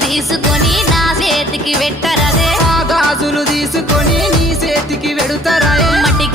తీసుకొని నా చేతికి పెట్టరదే ఆ గాజులు తీసుకొని నీ చేతికి వెడుతారాయే మట్టి